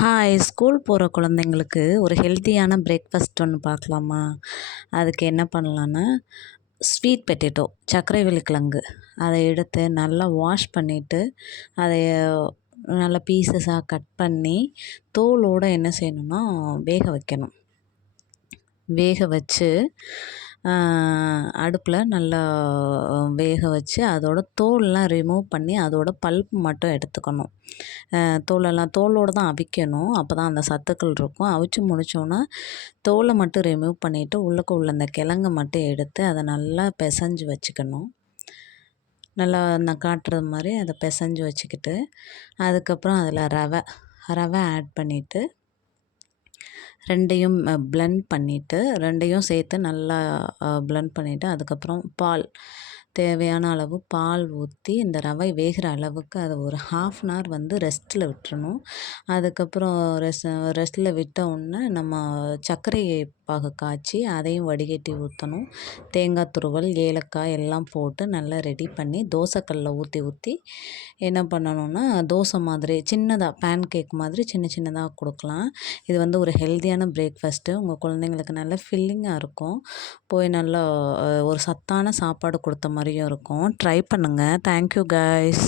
Hi school போகிற குழந்தைங்களுக்கு ஒரு ஹெல்த்தியான பிரேக்ஃபாஸ்ட் ஒன்று பார்க்கலாமா? அதுக்கு என்ன பண்ணலான்னா ஸ்வீட் பெட்டேட்டோ சர்க்கரை வெள்ளிக்கிழங்கு அதை எடுத்து நல்லா வாஷ் பண்ணிவிட்டு அதை நல்லா பீசஸாக கட் பண்ணி தோலோடு என்ன செய்யணும்னா வேக வைக்கணும். வேக வச்சு அடுப்பில் நல்லா வேக வச்சு அதோட தோலெலாம் ரிமூவ் பண்ணி அதோட பல்ப் மட்டும் எடுத்துக்கணும். தோலெல்லாம் தோலோடு தான் அவிக்கணும். அப்போ தான் அந்த சத்துக்கள் இருக்கும். அவிச்சு முடித்தோன்னா தோலை மட்டும் ரிமூவ் பண்ணிவிட்டு உள்ளுக்கு உள்ள அந்த கிழங்கு மட்டும் எடுத்து அதை நல்லா பிசைஞ்சு வச்சுக்கணும். நல்லா நான் காட்டுறது மாதிரி அதை பிசைஞ்சு வச்சுக்கிட்டு அதுக்கப்புறம் அதில் ரவை ரவை ஆட் பண்ணிவிட்டு ரெண்டையும் பிளெண்ட் பண்ணிவிட்டு ரெண்டையும் சேர்த்து நல்லா பிளெண்ட் பண்ணிவிட்டு அதுக்கப்புறம் பால். தேவையான அளவு பால் ஊற்றி இந்த ரவை வேகிற அளவுக்கு அதை ஒரு ஹாஃப் அன் ஹவர் வந்து ரெஸ்ட்டில் விட்டுறணும். அதுக்கப்புறம் ரெஸ் ரெஸ்ட்டில் விட்ட உடனே நம்ம சர்க்கரையை பாகு காய்ச்சி அதையும் வடிகட்டி ஊற்றணும் தேங்காய் துருவல் ஏலக்காய் எல்லாம் போட்டு நல்லா ரெடி பண்ணி தோசைக்கல்லில் ஊற்றி ஊற்றி என்ன பண்ணணும்னா தோசை மாதிரி சின்னதாக பேன் கேக் மாதிரி சின்ன சின்னதாக கொடுக்கலாம். இது வந்து ஒரு ஹெல்த்தியான பிரேக்ஃபாஸ்ட்டு உங்கள் குழந்தைங்களுக்கு நல்ல ஃபில்லிங்காக இருக்கும். போய் நல்லா ஒரு சத்தான சாப்பாடு கொடுத்த மாதிரியும் இருக்கும். ட்ரை பண்ணுங்கள் தேங்க்யூ கைஸ்